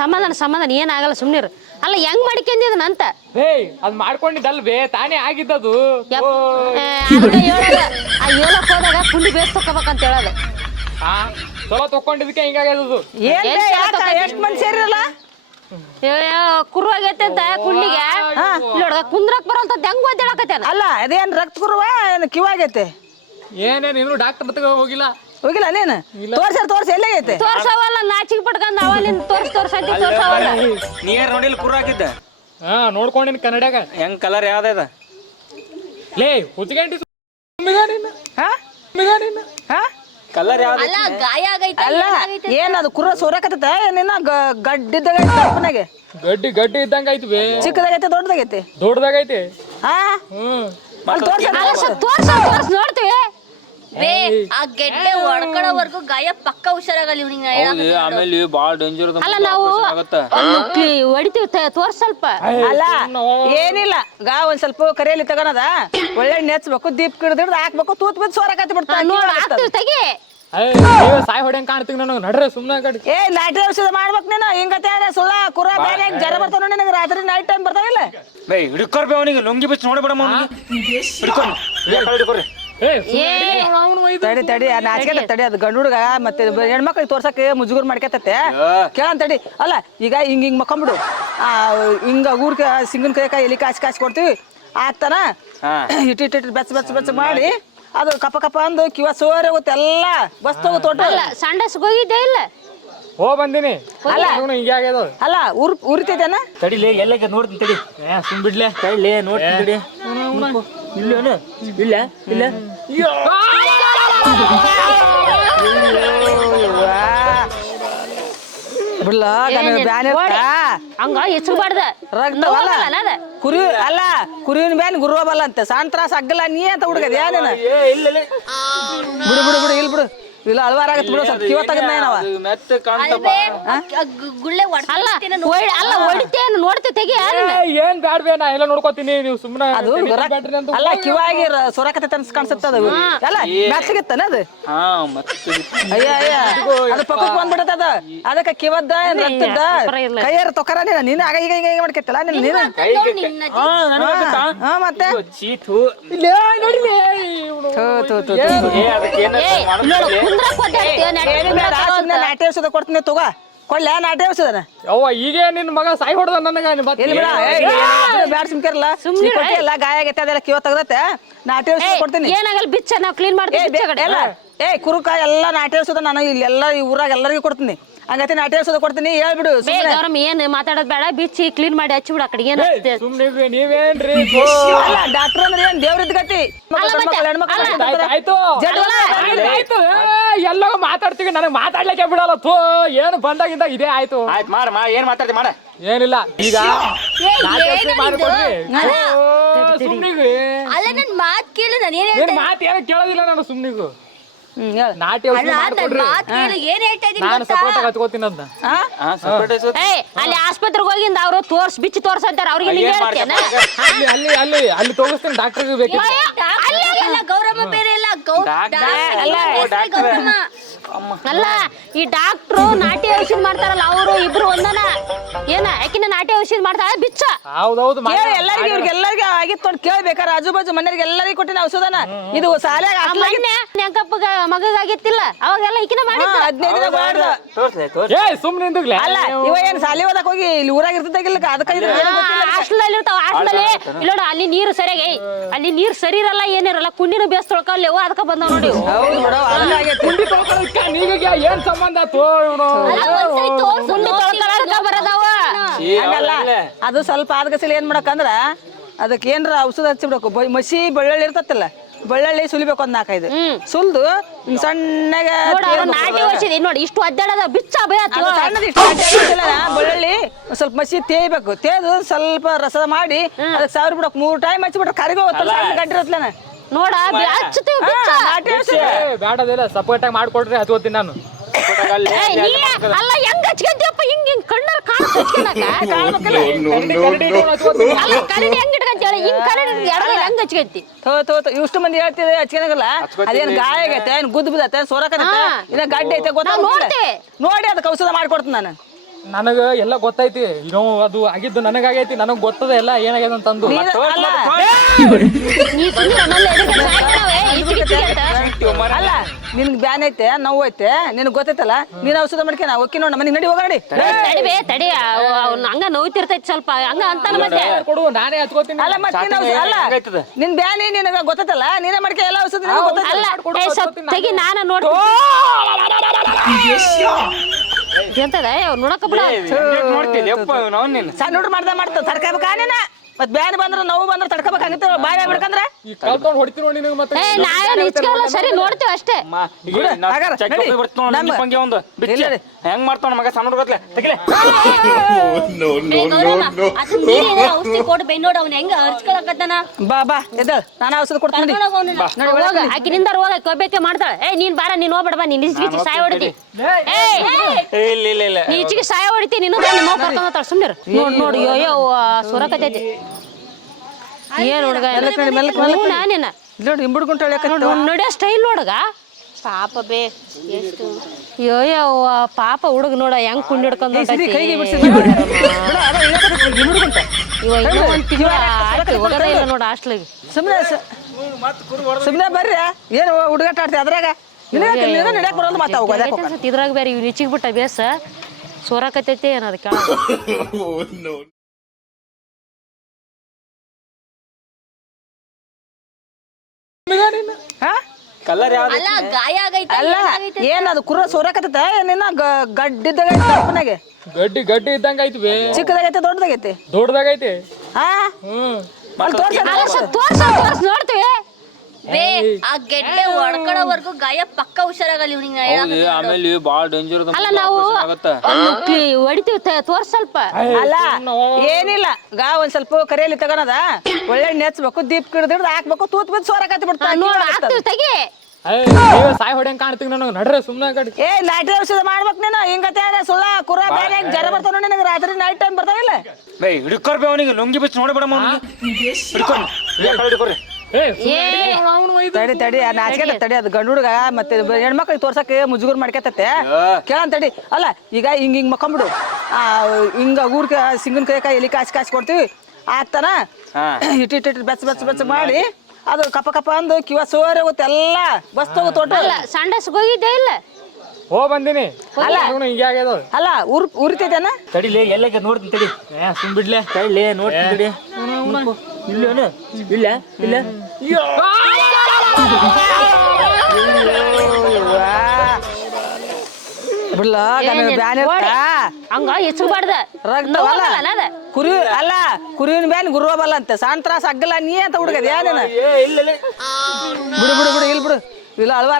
ಸಮಾಧಾನ ಏನಾಗಲ್ಲ ಸುಮ್ನಿರು. ಅಲ್ಲ ಹೆಂಗ್ ಮಾಡ್ಕೊಂಡಿದನ ಅಂತ ಅದ್ ಮಾಡ್ಕೊಂಡಿದ್ದಲ್ ಬೇ ತಾನೇ ಆಗಿದ್ದದು. ಹೇಳಕ್ ಹೋದಾಗ ಕುಂಡಿ ಬೇಸ್ ತಕೋಬೇಕಂತ ಹೇಳೋದು. ಚಲೋ ತಕೊಂಡಿದ್ಕೆ ಹಿಂಗಾಗ್ಯದದು. ಎಷ್ಟ್ ಮಂದಿ ಸೇರಿರಲ್ಲ ಕುರುವಾಗೈತೆ ಅಂತ ಕುಂಡಿಗೆ ಕುಂದ್ರಕ್ ಬರೋಂತ ಹೆಂಗ್ ಓದಾಡಕತ್ತೇನ. ಅಲ್ಲ ಅದೇನ್ ರಕ್ತ ಕುರುವ ಏನ್ ಕಿವಾಗೈತೆ? ಏನೇನ್ ಇನ್ನು ಡಾಕ್ಟರ್ ತಗ ಹೋಗಿಲ್ಲ ನೀನು ತೋರ್ಸಿ ಎಲ್ಲೇ ಐತೆ? ತೋರ್ಸವಲ್ಲ ನಾಚಿಗೆ ಪಟ್ಕೊಂಡ್ ಅವಲಿಂದ ತೋರ್ಸಂತಿ ತೋರ್ಸವಲ್ಲ. ನೀರ್ ನೋಡಿಲ್ ಕುರು ಹಾಕಿದ್ದ? ನೋಡ್ಕೊಂಡಿನ್ ಕನ್ನಡಾಗ. ಹೆಂಗ್ ಕಲರ್ ಯಾವ್ದ ಲೇ ಹುಚ್ಚಿಗಂಟಿ ಕಲರ್ ಯಾವ್ದ? ಅಲ್ಲ ಗಾಯ ಆಗೈತೆ. ಅಲ್ಲ ಏನದು ಕುರ ಸೋರಕತ್ತ ಏನಿನ್ನ ಗಡ್ಡಿದ್ದಾಗೆ ಗಡ್ಡಿ ಇದ್ದಂಗ ಐತಿ ಬೇ. ಚಿಕ್ಕದಾಗೈತೆ ದೊಡ್ಡದಾಗೈತೆ? ದೊಡ್ಡದಾಗೈತಿ. ತೋರ್ಸ್ ನೋಡ್ತೀವಿ. ಆ ಗೆಡ್ಡೆ ಹೊಡ್ಕೊಳವರೆಗೂ ಗಾಯ ಪಕ್ಕ ಹುಷಾರಾಗಲ್ಲ ಇವ್ನಿಗೆ. ಆಮೇಲೆ ಬಾಳ ಡೇಂಜರ್. ಅಲ್ಲ ನಾವು ಹೊಡಿತೀವಿ ತೋರ್ಸ್ ಸ್ವಲ್ಪ. ಅಲ್ಲ ಏನಿಲ್ಲ ಒಂದ್ ಸ್ವಲ್ಪ ಕರಿಯಲ್ಲಿ ತಗೋಣದ ಒಳ್ಳೆ ನೆಚ್ಬೇಕು, ದೀಪ್ ಕಿಡ್ದು ಹಾಕ್ಬೇಕು, ತೂತ್ ಬಿದ್ದು ಸೋರಕತ್ತಿ ಬಿಡ್ತಾನೆ. ತೆಗಿ ಸಾಯ್ ಹೊಡೆಯಂಗ್ ಕಾಣ್ತೀವಿ ನನಗೆ. ನಡ್ರೆ ಸುಮ್ನೆ ನಾಟಿ ಔಷಧ ಮಾಡ್ಬೇಕು ನೀನು. ಹಿಂಗತ್ತೆ ಸುಳ್ಳ ಕುರ ಬೇರೆ ಜರ ಬರ್ತಾವ ನೋಡಿ ನಿನಗೆ. ರಾತ್ರಿ ನೈಟ್ ಟೈಮ್ ಬರ್ತಾವಿಲ್ಲ ಹಿಡ್ಕೊರ್ ಬೇ ಅವನಿಗೆ. ಲುಂಗಿ ಬಿಚ್ಚಿ ನೋಡ್ಬೇಡಮ್ಮ ಹಿಡ್ಕೊರಿ. ತಡಿ ನಾಚಿಕೆ ತಡಿ. ಅದು ಗಂಡು ಹುಡುಗ ಮತ್ತೆ ಹೆಣ್ಮಕ್ಳಿಗೆ ತೋರ್ಸಕ್ಕೆ ಮುಜುಗುರ್ ಮಾಡ್ಕತ್ತೆ. ಕೇಳಂತ ತಡಿ. ಅಲ್ಲ ಈಗ ಹಿಂಗ್ ಮಕ್ಕೊಂಬಿಡು. ಹಿಂಗ ಊರ್ಕ ಸಿಂಗನ್ ಕೈ ಎಲಿ ಕಾಸಿ ಕೊಡ್ತೀವಿ ಆಗ್ತಾನ. ಇಟ್ಟು ಬೆಚ್ಚ ಮಾಡಿ ಅದು ಕಪ್ಪ ಅಂದು ಕಿವ ಸೋರೆ ಹೋಗುತ್ತೆ ಎಲ್ಲ ಬಸ್ ತೋಟ. ಸಂಡಸ್ಗೆ ಹೋಗಿದ್ದೆ ಇಲ್ಲ? ಬಂದಿನಿ. ಅಲ್ಲ ಉರಿತೈತೇನ? ತಡಿಲೇ ಎಲ್ಲ ನೋಡ್ತೀನಿ ತಡಿ. ಸುಮ್ ಬಿಡ್ಲೆ ತಡಿಲೇ ನೋಡ್ತೀನಿ ತಡಿ. ಇಲ್ಲ ಬಿಡ್ಲ ಹಂಗ ಹೆಚ್ಚಬಾರ್ದ ರಕ್ತವಲ್ಲ ಕುರಿ. ಅಲ್ಲ ಕುರಿನ ಬ್ಯಾನ್ ಗುರುವಬಲ್ಲ ಅಂತ ಸಣ್ಣ ತ್ರಾಸ ಅಗ್ಗಲ್ಲ ನೀ ಅಂತ ಹುಡುಗದ ಏನೇನ? ಬಿಡು ಇಲ್ ಬಿಡು. ಇಲ್ಲ ಅಲ್ವಾರ ಆಗತ್ ಬಿಡು. ಸ್ವಲ್ಪ ಕಿವ ತಗನವ ಗುಳ್ಳೆ ಅಲ್ಲ ಹೊಡಿತೇನು ನೋಡ್ತೇವೆ. ತೆಗಿ ಏನ್ ಬ್ಯಾಡ್ಬೇ ನಾ ಎಲ್ಲ ನೋಡ್ಕೋತೀನಿ. ನೀವು ಸುಮ್ಮನೆ ಅದು ಅಲ್ಲ ಕಿವಾಗಿ ಸೊರಕತೆ ಅನ್ಸ್ ಕಾಣಿಸುತ್ತದ. ಎಲ್ಲ ಮೆತ್ತಗಿತ್ತನ ಅದು? ಅಯ್ಯ ಅದು ಪಕ್ಕಕ್ಕೆ ಬಂದ್ಬಿಡತ್ತದ. ಅದಕ್ಕೆ ಕಿವದ್ದ ರಕ್ತದ ಕೈಯಾರ ತೊಕರ ನೀನು ಆಗ ಈಗ ಹಿಂಗ ಮಾಡ್ಕತ್ತಲ್ಲ ನೀನು. ಮತ್ತೆ ನಾಟಿ ಔಷಧ ಕೊಡ್ತೀನಿ ತಗೋ. ಕೊಳ್ಳ ನಾಟಿ ಔಷಧನ ಈಗ ನಿನ್ ಮಗ ಸಾಯಿ ಹೊಡೆದ ನನಗ. ಬ್ಯಾಡ ಸುಮ್ಕಿರಲ್ಲ. ಎಲ್ಲ ಗಾಯ ಆಗೈತೆ ಅದೆಲ್ಲ ಕಿವ ತೆಗ್ದತ್ತೆ. ನಾಟಿ ಔಷಧ ಕೊಡ್ತೀನಿ. ಏನಾಗಲ್ಲ ಬಿಚ್ಚ ನಾವು ಕ್ಲೀನ್ ಮಾಡ್ತೀವಿ. ಕುರುಕ ಎಲ್ಲ ನಾಟಿ ಔಷಧ ನಾನು ಇಲ್ಲೆಲ್ಲ ಈ ಊರಾಗ ಎಲ್ಲರಿಗೂ ಕೊಡ್ತೀನಿ. ಹಂಗತಿ ನಾಟಿ ಔಷಧ ಕೊಡ್ತೀನಿ. ಹೇಳ್ಬಿಡು. ಏನ್ ಮಾತಾಡೋದ್ ಬೇಡ. ಬಿಚ್ಚಿ ಕ್ಲೀನ್ ಮಾಡಿ ಹಚ್ಚಿ ಬಿಡ. ಆ ಕಡೆ ನೀವೇನ್ರಿ ಡಾಕ್ಟರ್ ಅಂದ್ರೆ ಏನ್ ದೇವ್ರ ಇದ್ಗತಿ. ಎಲ್ಲ ಮಾತಾಡ್ತೀವಿ. ನನಗೆ ಮಾತಾಡ್ಲಿಕ್ಕೆ ಬಿಡಲ್ಲ. ಏನು ಬಂದಾಗಿಂದ ಇದೇ ಆಯ್ತು. ಏನ್ ಮಾತಾಡ್ತಿ ಮಾಡ. ಏನಿಲ್ಲ ಈಗ ಅಲ್ಲ ನನ್ ಮಾತ್ ಕೇಳು. ಮಾತು ಏನು ಕೇಳೋದಿಲ್ಲ ನಾನು ಸುಮ್ನಿಗೂ. ನಾಟಿ ಅಲ್ಲಿ ಆಸ್ಪತ್ರೆಗೆ ಹೋಗಿಂದ ಅವ್ರು ಬಿಚ್ಚಿ ತೋರ್ಸಂತಾರ. ಅವ್ರಿಗೆ ಅಲ್ಲಿ ತೋರಿಸ್ತೀನಿ ಡಾಕ್ಟರ್ ಬೇಕು. ಗೌರಮ್ಮ ಬೇರೆ ಇಲ್ಲ. ಅಲ್ಲ ಈ ಡಾಕ್ಟ್ರು ನಾಟಿ ಔಷಧ ಮಾಡ್ತಾರಲ್ಲ ಅವರು ಇಬ್ರು ಒಂದನ ಏನ ಯಾಕಿನ ನಾಟಿ ಔಷಧ ಮಾಡ್ತಾರ ಬಿಚ್ಚ. ಹೌದೌದು ಎಲ್ಲರಿಗೂ ಇವ್ರಿಗೆಲ್ಲರಿಗೂ ಆಗಿತ್ತು ಕೇಳ್ಬೇಕಾರ. ಆಜು ಬಾಜು ಮನೆಯವ್ರಿಗೆ ಎಲ್ಲರಿಗೂ ಕೊಟ್ಟಿನ ಔಷಧನ. ಇದು ಸಾಲಾಗ ನೆಂಕಪ್ಪಗ ಮಗಗಾಗಿತ್ತಿಲ್ಲ ಅವಾಗೆಲ್ಲ ಈಕಿನ ಮಾಡಿ 15 ದಿನ ಬಾಡ್ದ. ಸುಮ್ನೆ ಅಲ್ಲ ಇವ ಏನ್ ಸಾಲಿ ಓದಕ್ ಹೋಗಿ ಇಲ್ಲಿ ಊರಾಗ ಇರ್ತಿದ್ದಾಗಿಲ್ಲ. ಅದಕ್ಕೆ ಹಾಸ್ಟೆಲ್ ಇರ್ತಾವ. ಹಾಸ್ಟೆಲ್ ಇಲ್ಲೋಡ ಅಲ್ಲಿ ನೀರು ಸರಿಯಾಗಿ ಅಲ್ಲಿ ನೀರ್ ಸರಿ ಇರಲ್ಲ ಏನಿರಲ್ಲ. ಕುಂಡಿನ ಬೇಸ್ ತೊಳ್ಕೊಲ್ಲೇವು ಅದಕ್ಕ ಬಂದಾವ ನೋಡಿ. ಕುಂಡಿ ತೊಳ್ಕೊಳಕ್ಕ ನೀಗ ಏನ್ ಸಂಬಂಧ? ಬರದವ ಅದು ಸ್ವಲ್ಪ ಆದ್ಗಸಲಿ ಏನ್ ಮಾಡಕಂದ್ರ ಅದಕ್ಕೆ ಏನ್ರ ಔಷಧ ಹಚ್ಚಿಬಿಡಕು. ಮಸಿ ಬೆಳ್ಳುಳ್ಳಿ ಇರ್ತತ್ತಲ್ಲ, ಬೆಳ್ಳುಳ್ಳಿ ಸುಲಿಬೇಕು. ಒಂದ್ 4-5 ಸುಲ್ದು ಸಣ್ಣಗ ನಾಟಿ ಔಷಧಿ ನೋಡಿ. ಇಷ್ಟು ಅಡ್ಡಾಡದ ಬಿಚ್ಚ ಬೆಳ್ಳುಳ್ಳಿ ಸ್ವಲ್ಪ ಮಸಿ ತೇಯ್ಬೇಕು. ತೇದು ಸ್ವಲ್ಪ ರಸ ಮಾಡಿ ಅದಕ್ಕೆ ಸಾವಿರ ಬಿಡಕ್ 3 ಟೈಮ್ ಹಚ್ಚಿಬಿಟ್ರೆ ಕರಿಗೋ ಗಡ್ಡಿ ಇರತ್ಲೇನ ನೋಡ. ಬೇಡದಿಲ್ಲ ಸಪೋರ್ಟ್ ಆಗಿ ಮಾಡ್ಕೊಡ್ರಿ ಹತ್ಕೋತೀನಿ ನಾನು. ಅಲ್ಲ ಹೆಂಗ್ ಹಚ್ಕೊಂತೀಯಪ್ಪ? ಹಿಂಗ್ ಕಣ್ಣಾರ ಕಾಣಿಸ್ಕೊಂಡಿ ಹೆಂಗ್ ಇಟ್ಕೊಂತ ಹೇಳಿ ಹಿಂಗ್ ಕರಡಿ ಎಡಗೈ ಹಂಗ ಹಚ್ಕೈತಿ ಥೋ ಇಷ್ಟು ಮಂದಿ ಹೇಳ್ತಿದ್ರೆ ಹಚ್ಕೊಳಗಲ್ಲ ಅದೇನ್ ಗಾಯ ಆಗೈತೆ ಏನ್ ಗುದ್ದು ಬಿದ್ದೈತೆ ಸೋರಕತ್ತೆ ಇನ್ನ ಗಡ್ಡೆ ಐತೆ ನೋಡ್ತೇವೆ. ನೋಡಿ ಅದಕ್ಕೆ ಔಷಧ ಮಾಡ್ಕೊಡ್ತೀನಿ ನಾನು. ನನಗ ಎಲ್ಲ ಗೊತ್ತೈತಿ ಏನೋ ಅದು ಆಗಿದ್ದು ನನಗಾಗೈತಿ ನನಗ್ ಗೊತ್ತದ ಎಲ್ಲ ಏನಾಗ್ಯದ ಅಂತಂದು ಅಲ್ಲ ನೀ ಸುಮ್ಮನೆ ಆಮೇಲೆ ಎದುರುಗಡೆ ಸಾಯ್ತಾವೆ, ಇಚ್ಚಿಗೆ ಅಂತ. ಅಲ್ಲ ನಿನ್ಗೆ ಬ್ಯಾನ್ ಐತೆ ನೋವು ಐತೆ ನಿನಗೆ ಗೊತ್ತೈತಲ್ಲ ನೀನ್ ಔಷಧ ಮಾಡ್ಕೆ ನಾ ಒಕ್ಕಿ ನೋಡ ಮನೆಗೆ ನಡಿ ಹೋಗಡಿ. ತಡಿಬೇ ತಡಿ ಅವ್ನ ಹಂಗ ನೋಯ್ತಿರ್ತೈತಿ ಸ್ವಲ್ಪ ಹಂಗ ಅಂತಾನ ಮತ್ತೆ. ಕೊಡು ನಾನೇ ಹಚ್ಕೋತೀನಿ. ಅಲ್ಲ ಮತ್ತೆ ನೀನ್ ಔಷಧ ಅಲ್ಲ ನಿನ್ ಬ್ಯಾನಿ ನಿನಗ ಗೊತ್ತೈತಲ್ಲ ನೀನೇ ಮಾಡ್ಕೆ ಎಲ್ಲ ಔಷಧ ನಿನಗೆ ಗೊತ್ತೈತಲ್ಲ. ಅಲ್ಲ ಸ್ವಲ್ಪ ತೆಗಿ ನಾನ ನೋಡ್ತೀನಿ ಎಂತದ ನೋಡಕ ಬಿಡ. ನೋಡ್ತೀನಿ ಯಪ್ಪ ನಾವು ನೀನು ಸಣ್ಣ ಹುಡುಗ ಮಾಡ್ತಾವ ತಡ್ಕೋಬೇಕ ನೀನ ಮತ್ ಬ್ಯಾನ್ ಬಂದ್ರ ನೋವು ಬಂದ್ರ ತಡ್ಕೋಬೇಕಾಗಿತ್ತು ಬಾಯ್ ಬಿಡ್ಕಂದ್ರ ಈ ಕಲ್ತೊಂಡ್ ಹೊಡಿತೀನಿ ನೋಡಿ ನಿನಗೆ ಮತ್ತೆ. ನಾವೇನ್ ಇಚ್ಕಲ್ಲ ಸರಿ ನೋಡ್ತೇವೆ ಅಷ್ಟೇ. ಹೆಂಗ್ ಮಾಡ್ತಾವ ಮಗ ಸಣ್ಣ ಹುಡುಗತ್ಲೆ ತೆಗಿಲೆ ಔಷಧಿ ಕೊಟ್ಟು ಬೈ ನೋಡ ಅವ್ನ ಹೆಂಗ ಹರ್ಚ್ಕೊಳಕತ್ತಾನ. ಬಾ ಎದ್ದ ನಾನು ಔಷಧ ಕೊಡ್ತೀನಿ. ಆಕಿನಿಂದ ಹೋಗ ಕೊಬ್ಬೇಕೆ ಮಾಡ್ತಾಳ. ನೀನ್ ಬಾರ ನೀನ್ ಹೋಗ್ಬೇಡ ಬಾ ನೀನ್ ಇಚ್ಚಿಗೆ ಸಾಯ ಹೊಡಿತಿ. ಇಲ್ಲ ನೀ ಇಚ್ಚಿಗೆ ಸಾಯ ಹೊಡಿತಿ ನೀನು ನಿಮ್ಮ ಕರ್ಕೊಂಡ್ ಹೋಗ್ತಾಳ ಸುಮ್ನಿರು. ನೋಡಿ ಅಯ್ಯೋ ಸೊರಕತೈತಿ ಏನ್ ಹುಡುಗ ನಾನೇನ ನೋಡಿ ಹಿಂಬಿಡ್ಕೊಂಡ ನೋಡಿಯ ಸ್ಟೈಲ್ ನೋಡಗ ಪಾಪ ಬೇ ಎಷ್ಟು ಅಯ್ಯವ್ವ ಪಾಪ ಹುಡುಗ ನೋಡ ಹೆಂಗ್ ಕುಂಡಿಡ್ಕೊಂಡ್ ನೋಡ ಹಾಸ್ಟ್ಲಿಗೆ ಸುಮ್ನೆ ಬರ್ರಿ ಏನು ಹುಡುಗಾಟ ಆಡ್ತಿ ಅದ್ರಾಗ ನಡ್ಯಾಕ್ ಬರೋದು ಮಾತಾವ ಇದ್ರಾಗ ಬೇರೆ ಇವ್ ನಿಚ್ಚಿಗೆ ಬಿಟ್ಟ ಬೇಸ ಸೋರಾಕತೈತಿ ಏನದ ಕೆಳ ಕಲರ್ ಯಾವ್ದು ಅಲ್ಲ ಗಾಯ ಆಗೈತೆ ಅಲ್ಲ ಏನದು ಕುರ ಸೋರಾಕತ್ತ ಏನೇನ ಗಡ್ಡಿದ್ದಾಗೆ ಗಡ್ಡಿ ಇದ್ದಂಗ ಐತಿ ಬೇ. ಚಿಕ್ಕದಾಗೈತೆ ದೊಡ್ಡದಾಗೈತೆ ದೊಡ್ಡದಾಗೈತಿ. ಹಾ ತೋರ್ಸ್ ನೋಡ್ತೀವಿ ಬೇ ಆ ಗೆಡ್ಡೆ ಹೊಡ್ಕೊಳವರೆಗೂ ಗಾಯ ಪಕ್ಕ ಹುಷಾರಾಗಲ್ಲ ಇವ್ನಿಗೆ. ಆಮೇಲೆ ಬಾಳ ಡೇಂಜರ್ ಅಲ್ಲ ನಾವು ಹೊಡಿತೀವಿ ತೋರ್ಸ್ ಸ್ವಲ್ಪ. ಅಲ್ಲ ಏನಿಲ್ಲ ಒಂದ್ ಸ್ವಲ್ಪ ಕರಿಯಲ್ಲಿ ತಗೋಣದ ಒಳ್ಳೆ ನೆಚ್ಬೇಕು ದೀಪ್ ಕಿಡ್ದಿಡ್ದು ಹಾಕ್ಬೇಕು ತೂತ್ ಬಿದ್ದು ಸೋರಾಕತ್ತಿ ನೋಡ್ ಹಾಕ್ತಿವಿ ತೆಗಿ. ಸಾಯ್ ಹೊಡೆಯಂಗ್ ಕಾಣ್ತೀವಿ ನನಗೆ ನಡ್ರೆ ಸುಮ್ಮನೆ ಕಡೆ. ಏ ನಾಟಿ ಔಷಧ ಮಾಡ್ಬೇಕು ನೀನು ಹಿಂಗತ್ತೆ ಸುಳ್ಳ ಕುರ ಬೇರೆ ಜರ ಬರ್ತಾವ ನಿನಗೆ ರಾತ್ರಿ ನೈಟ್ ಟೈಮ್ ಬರ್ತಾವಿಲ್ಲ. ಬೈ ಹಿಡ್ಕೊರ್ಬೇ ಅವನಿಗೆ ಲುಂಗಿ ಬಿಚ್ಚಿ ನೋಡಿಬೇಡ ಹಿಡ್ಕೊರ್ರಿ. ತಡಿ ನಾಚಿಕೆ ತಡಿ ಅದು ಗಂಡು ಹುಡುಗ ಮತ್ತೆ ಹೆಣ್ಮಕ್ಳಿಗೆ ತೋರ್ಸಕ್ಕೆ ಮುಜುಗುರ್ ಮಾಡ್ಕೊತತೆ ಕೇಳಂತ ತಡಿ. ಅಲ್ಲ ಈಗ ಹಿಂಗ್ ಮಕ್ಕೊಂಬಿಡು ಹಿಂಗ ಊರ್ಕ ಸಿಂಗನ್ ಕೈ ಎಲಿ ಕಾಸಿ ಕೊಡ್ತೀವಿ ಆಗ್ತಾನ ಇಟ್ಟು ಬೆಚ್ಚ ಮಾಡಿ ಅದು ಕಪ್ಪ ಅಂದು ಕಿವ ಸೋರೆ ಹೋಗುತ್ತೆ ಎಲ್ಲ ಬಸ್ ತಗೋ ಅಲ್ಲ ಸಂಡಸ್ಗೆ ಹೋಗಿದ್ದೆ ಇಲ್ಲ ಬಂದಿನಿ. ಅಲ್ಲ ಹಿಂಗೆ ಆಗ್ಯದ. ಅಲ್ಲ ಉರಿತೈತೇನ ತಡಿಲೇ ಎಲ್ಲಕ್ಕೆ ನೋಡ್ತೀನಿ ತಡಿ ಸುಮ್ ಬಿಡ್ಲೆ ತಡಿಲೇ ನೋಡ್ತೀನಿ ತಡಿ ಇಲ್ಲೇನು ಇಲ್ಲ ಬಿಡ್ಲ ಬ್ಯಾನ್ ಹಂಗ ಹೆಚ್ಚಬಾರ್ದ ರಕ್ತವಲ್ಲ ಕುರಿ ಅಲ್ಲ ಕುರಿನ ಬ್ಯಾನ್ ಗುರುವಬಲ್ಲ ಅಂತ ಸಣ್ಣ ತ್ರಾಸ ಅಗ್ಗಲ್ಲ ನೀ ಅಂತ ಹುಡುಗದ ಏನೇನ ಬಿಡು ಇಲ್ಲ ಅಳ್ವಾರ